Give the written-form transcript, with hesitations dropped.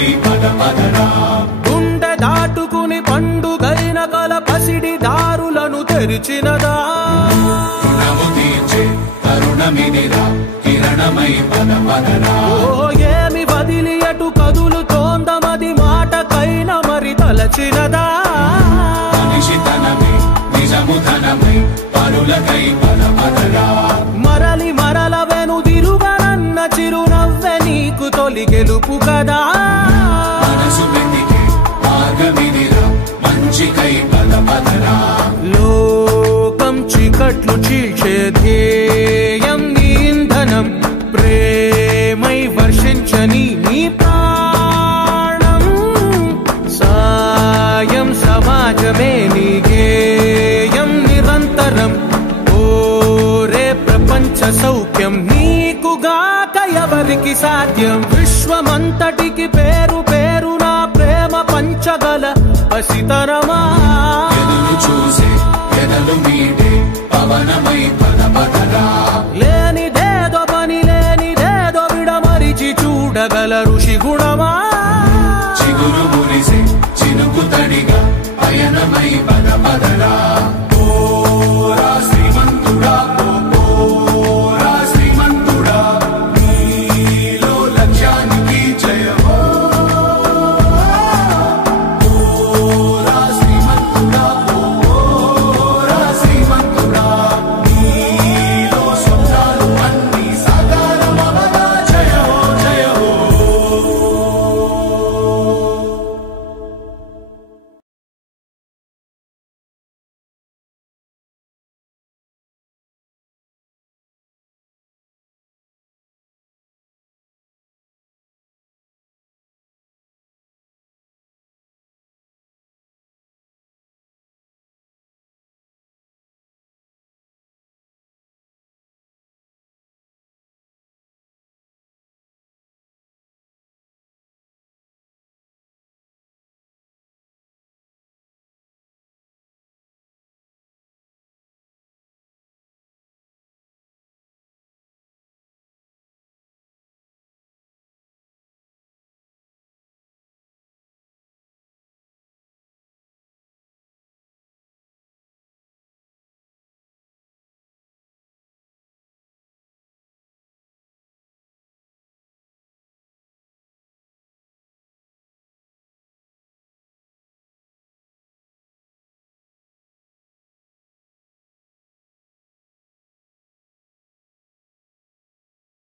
కిరణమై పద పదరా గుండె దాటుకుని పండుగైన కల పసిడి దారులను తెరిచినదా రుణము తీర్చే తరుణమిదిరా కిరణమై పద పదరా ఏమి వదిలి అటు కదులుతోందమది మాటకైన మరి తలచినదా మనిషితనమే నిజముతనమై పరులకై పద పదరా మరలి మరల వెనుదిరుగనన్న చిరునవ్వె నీకు తొలి గెలుపు కదా మనసు వెతికే మార్గమిదిరా మంచికై పద పదరా లోకం చీకట్లు చీల్చే ధ్యేయం నీ ఇంధనం ప్రేమై వర్షించని నీ ప్రాణం సాయం సమాజమే నీ గేయం నిరంతరం ఓరే ప్రపంచ సౌఖ్యం నీకుగాక ఎవరికి సాధ్యం విశ్వమంతటికి పేరు పేరు నా ప్రేమ పంచగల పసితరమా ఎదురు చూసే ఎదలు మీడే పవనమై పద పదరా లేనిదేదో పని లేనిదేదో విడమరిచి చూడగల ఋషి గుణమా చిగురు మురిసే చినుకు తడిగా పయనమై పద పదరా ఓ రాసి